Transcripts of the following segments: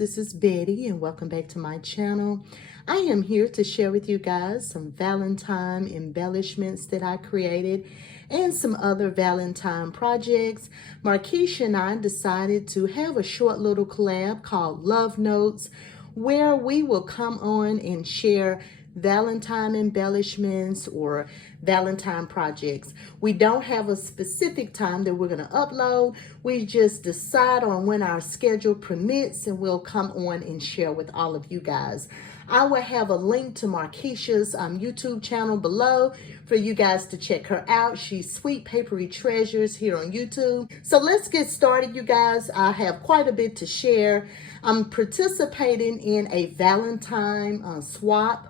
This is Betty and welcome back to my channel. I am here to share with you guys some Valentine embellishments that I created and some other Valentine projects. Markeisha and I decided to have a short little collab called Love Notes, where we will come on and share Valentine embellishments or Valentine projects. We don't have a specific time that we're going to upload. We just decide on when our schedule permits and we'll come on and share with all of you guys. I will have a link to Markeisha's YouTube channel below for you guys to check her out. She's Sweet Papery Treasures here on YouTube. So let's get started, you guys. I have quite a bit to share. I'm participating in a Valentine swap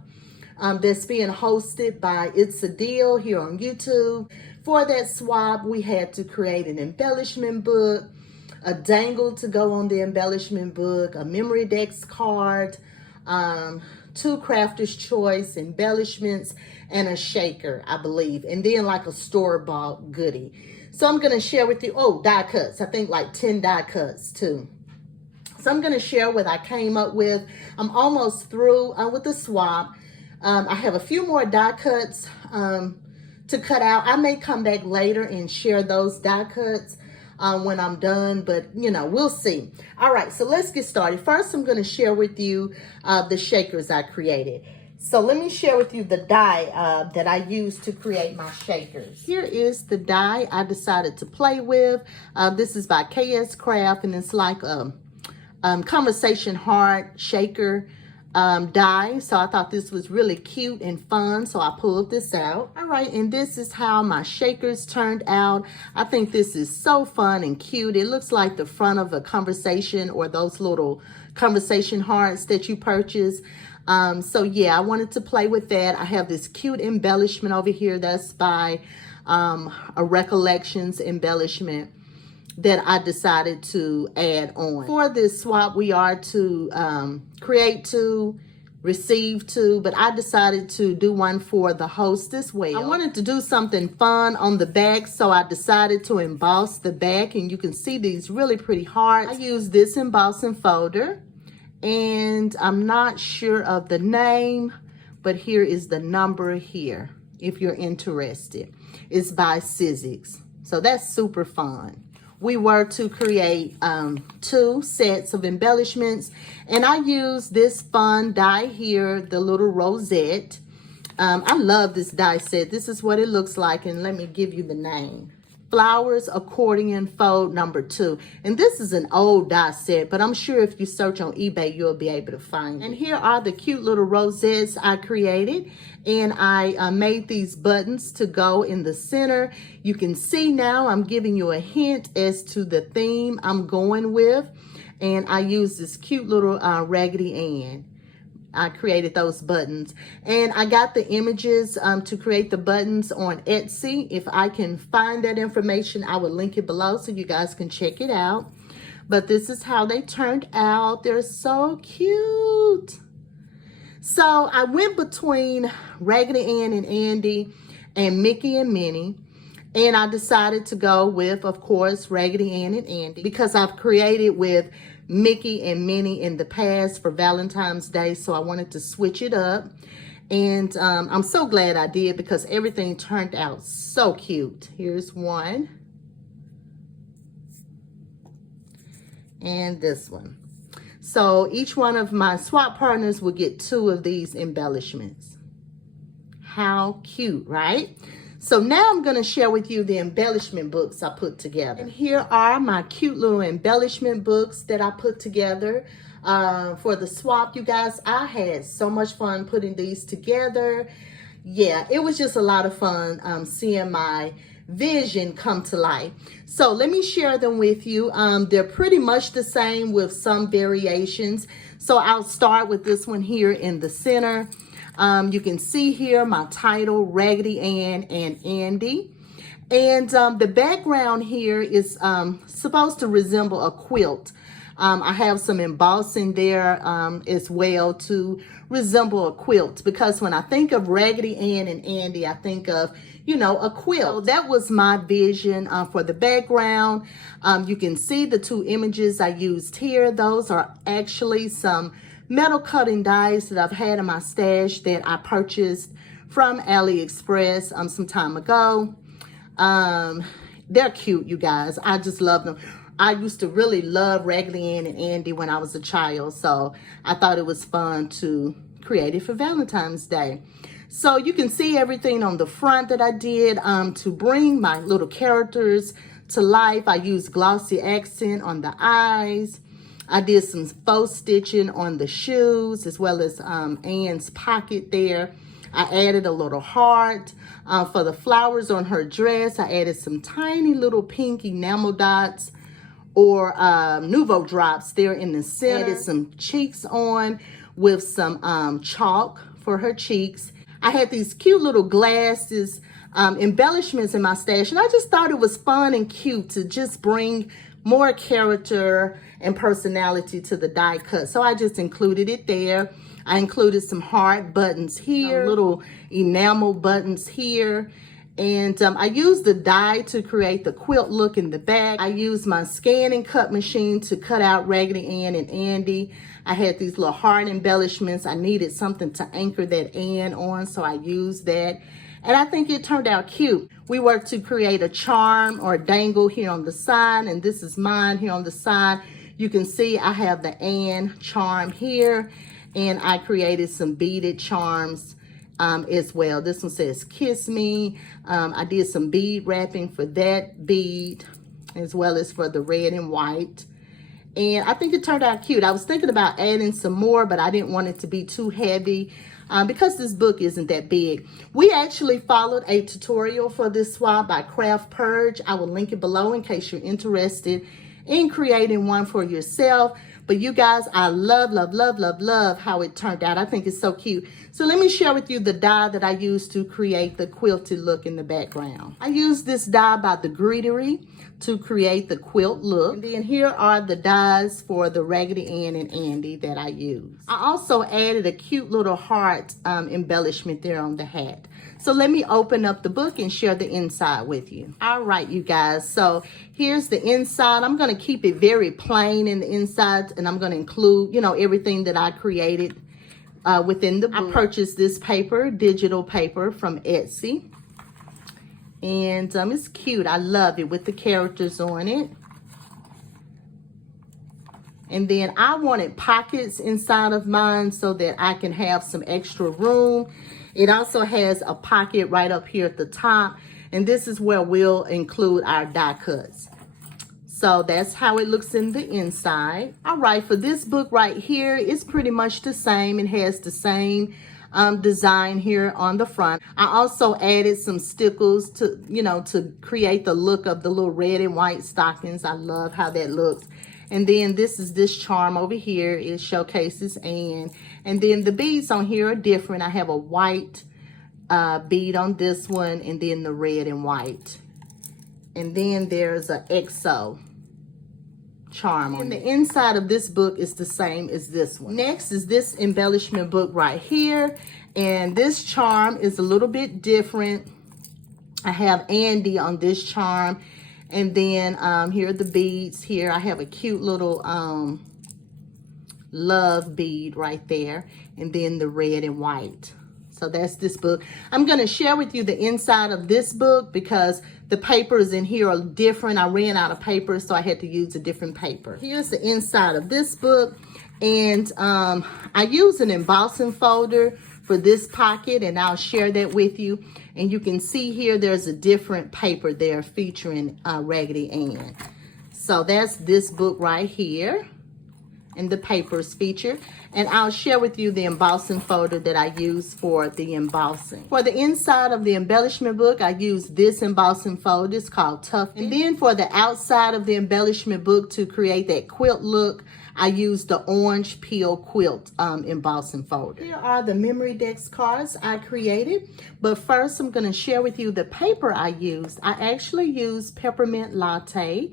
that's being hosted by It's a Deal here on YouTube. For that swap, we had to create an embellishment book, a dangle to go on the embellishment book, a memory dex card, 2 Crafter's Choice embellishments, and a shaker, I believe, and then like a store-bought goodie. So I'm going to share with you, die cuts. I think like 10 die cuts too. So I'm going to share what I came up with. I'm almost through with the swap. I have a few more die cuts to cut out. I may come back later and share those die cuts when I'm done, but you know, we'll see. All right, so let's get started. First, I'm going to share with you the shakers I created. So let me share with you the die that I used to create my shakers. Here is the die I decided to play with. This is by KS Craft, and it's like a conversation heart shaker die. So I thought this was really cute and fun, so I pulled this out. All right, and this is how my shakers turned out. I think this is so fun and cute. It looks like the front of a conversation or those little conversation hearts that you purchase. So yeah, I wanted to play with that. I have this cute embellishment over here that's by a Recollections embellishment that I decided to add on. For this swap, we are to create 2, receive 2, but I decided to do one for the host as well. I wanted to do something fun on the back, so I decided to emboss the back, and you can see these really pretty hearts. I used this embossing folder, and I'm not sure of the name, but here is the number here, if you're interested. It's by Sizzix, so that's super fun. We were to create 2 sets of embellishments, and I used this fun die here, the little rosette. I love this die set. This is what it looks like, and let me give you the name. Flowers Accordion Fold number 2. And this is an old die set, but I'm sure if you search on eBay, you'll be able to find it. And here are the cute little rosettes I created. And I made these buttons to go in the center. You can see now I'm giving you a hint as to the theme I'm going with. And I used this cute little Raggedy Ann. I created those buttons, and I got the images to create the buttons on Etsy. If I can find that information, I will link it below so you guys can check it out. But this is how they turned out. They're so cute. So I went between Raggedy Ann and Andy and Mickey and Minnie, and I decided to go with, of course, Raggedy Ann and Andy, because I've created with Mickey and Minnie in the past for Valentine's Day, so I wanted to switch it up. And I'm so glad I did, because everything turned out so cute. Here's one. And this one. So each one of my swap partners will get 2 of these embellishments. How cute, right? So now I'm going to share with you the embellishment books I put together. And here are my cute little embellishment books that I put together for the swap. You guys, I had so much fun putting these together. Yeah, it was just a lot of fun seeing my vision come to life. So let me share them with you. They're pretty much the same with some variations. So I'll start with this one here in the center. You can see here my title, Raggedy Ann and Andy. And the background here is supposed to resemble a quilt. I have some embossing there as well to resemble a quilt, because when I think of Raggedy Ann and Andy, I think of, you know, a quilt. So that was my vision for the background. You can see the two images I used here. Those are actually some metal cutting dies that I've had in my stash that I purchased from AliExpress some time ago. They're cute, you guys. I just love them. I used to really love Raggedy Ann and Andy when I was a child, so I thought it was fun to create it for Valentine's Day. So you can see everything on the front that I did to bring my little characters to life. I used glossy accent on the eyes. I did some faux stitching on the shoes, as well as Ann's pocket there. I added a little heart for the flowers on her dress. I added some tiny little pink enamel dots or Nouveau drops there in the center. Added some cheeks on with some chalk for her cheeks. I had these cute little glasses, embellishments in my stash, and I just thought it was fun and cute to just bring more character and personality to the die cut. So I just included it there. I included some heart buttons here, little enamel buttons here. And I used the die to create the quilt look in the back. I used my scan and cut machine to cut out Raggedy Ann and Andy. I had these little heart embellishments. I needed something to anchor that Ann on, so I used that. And I think it turned out cute. We worked to create a charm or a dangle here on the side, and this is mine here on the side. You can see I have the Ann charm here, and I created some beaded charms as well. This one says kiss me. I did some bead wrapping for that bead as well as for the red and white, and I think it turned out cute. I was thinking about adding some more, but I didn't want it to be too heavy because this book isn't that big. We actually followed a tutorial for this swap by Craft Purge. I will link it below in case you're interested in creating one for yourself. But you guys, I love, love, love, love, love how it turned out. I think it's so cute. So let me share with you the die that I used to create the quilted look in the background. I used this die by the Greetery to create the quilt look. And then here are the dies for the Raggedy Ann and Andy that I used. I also added a cute little heart embellishment there on the hat. So let me open up the book and share the inside with you. All right, you guys. So here's the inside. I'm going to keep it very plain in the inside, and I'm going to include, you know, everything that I created within the book. I purchased this paper, digital paper from Etsy. And it's cute. I love it with the characters on it. And then I wanted pockets inside of mine so that I can have some extra room. It also has a pocket right up here at the top. And this is where we'll include our die cuts. So that's how it looks in the inside. All right, for this book right here, it's pretty much the same. It has the same design here on the front. I also added some stickles to, you know, to create the look of the little red and white stockings. I love how that looks. And then this is this charm over here. It showcases Ann. And then the beads on here are different. I have a white bead on this one, and then the red and white. And then there's an XO charm on it. And the inside of this book is the same as this one. Next is this embellishment book right here. And this charm is a little bit different. I have Andy on this charm. And then here are the beads here. I have a cute little love bead right there. And then the red and white. So that's this book. I'm going to share with you the inside of this book because the papers in here are different. I ran out of paper, so I had to use a different paper. Here's the inside of this book. And I use an embossing folder for this pocket, and I'll share that with you. And you can see here there's a different paper there featuring Raggedy Ann. So that's this book right here. And the papers featured. And I'll share with you the embossing folder that I use for the embossing. For the inside of the embellishment book, I use this embossing folder. It's called Tuft. And then for the outside of the embellishment book to create that quilt look, I use the orange peel quilt embossing folder. Here are the memory dex cards I created. But first, I'm going to share with you the paper I used. I actually used Peppermint Latte.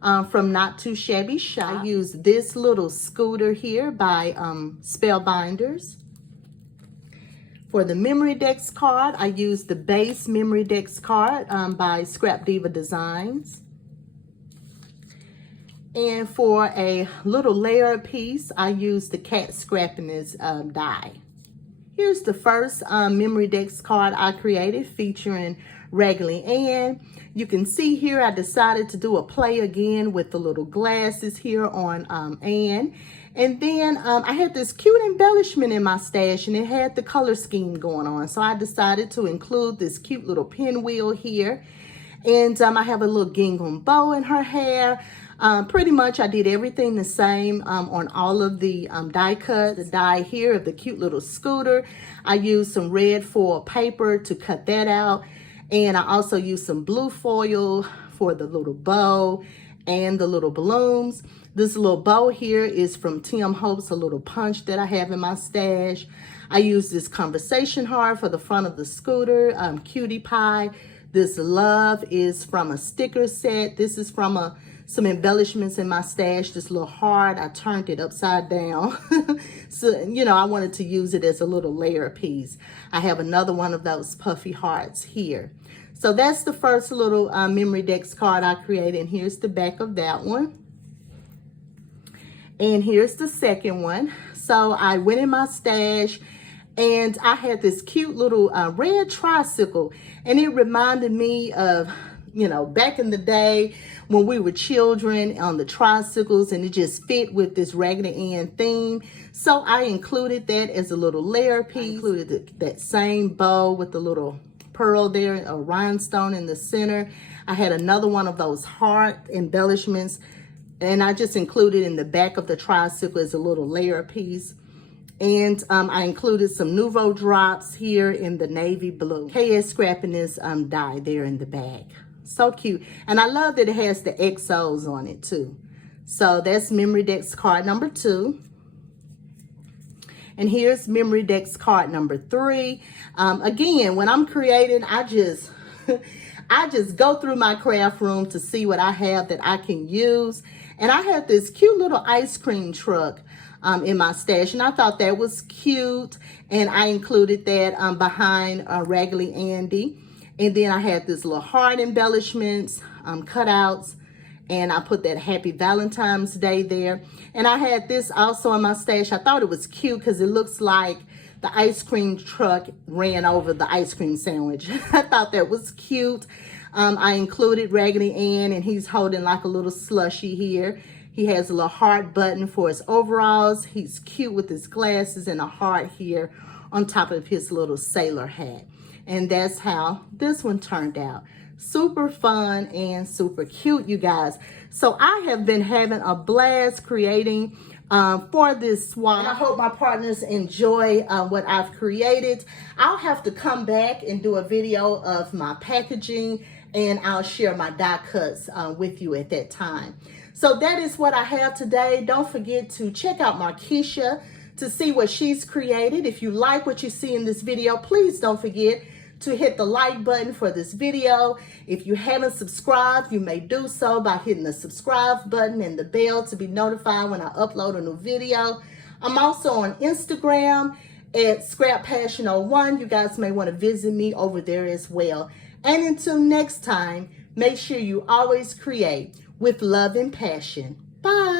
from Not Too Shabby Shop. I used this little scooter here by Spellbinders. For the Memory Decks card, I used the base Memory Decks card by Scrap Diva Designs. And for a little layer piece, I used the Cat Scrappiness die. Here's the first Memory Decks card I created featuring Raggedy Ann. You can see here I decided to do a play again with the little glasses here on Ann. And then I had this cute embellishment in my stash, and it had the color scheme going on. So I decided to include this cute little pinwheel here. And I have a little gingham bow in her hair. Pretty much I did everything the same on all of the die cuts. The die here of the cute little scooter, I used some red foil paper to cut that out. And I also used some blue foil for the little bow and the little balloons. This little bow here is from Tim Holtz, a little punch that I have in my stash. I used this conversation heart for the front of the scooter, cutie pie. This love is from a sticker set. This is from some embellishments in my stash. This little heart, I turned it upside down. So, you know, I wanted to use it as a little layer piece. I have another one of those puffy hearts here. So that's the first little Memory Decks card I created. And here's the back of that one. And here's the second one. So I went in my stash and I had this cute little red tricycle. And it reminded me of, you know, back in the day when we were children on the tricycles, and it just fit with this Raggedy Ann theme. So I included that as a little layer piece. I included that same bow with the little pearl there, a rhinestone in the center. I had another one of those heart embellishments, and I just included in the back of the tricycle as a little layer piece. And I included some Nouveau drops here in the navy blue. KS Scrappiness die there in the bag. So cute. And I love that it has the XOs on it too. So that's Memory Decks card number 2. And here's Memory Decks card number 3. Again, when I'm creating, I just go through my craft room to see what I have that I can use. And I had this cute little ice cream truck in my stash, and I thought that was cute. And I included that behind Raggedy Andy. And then I had this little heart embellishments, cutouts. And I put that Happy Valentine's Day there. And I had this also in my stash. I thought it was cute because it looks like the ice cream truck ran over the ice cream sandwich. I thought that was cute. I included Raggedy Ann, and he's holding like a little slushie here. He has a little heart button for his overalls. He's cute with his glasses and a heart here on top of his little sailor hat. And that's how this one turned out. Super fun and super cute, you guys. So I have been having a blast creating for this swap. And I hope my partners enjoy what I've created. I'll have to come back and do a video of my packaging, and I'll share my die cuts with you at that time. So that is what I have today. Don't forget to check out Markeisha to see what she's created. If you like what you see in this video, please don't forget to hit the like button for this video. If you haven't subscribed, you may do so by hitting the subscribe button and the bell to be notified when I upload a new video. I'm also on Instagram at Scrap Passion 01. You guys may want to visit me over there as well. And until next time, make sure you always create with love and passion. Bye.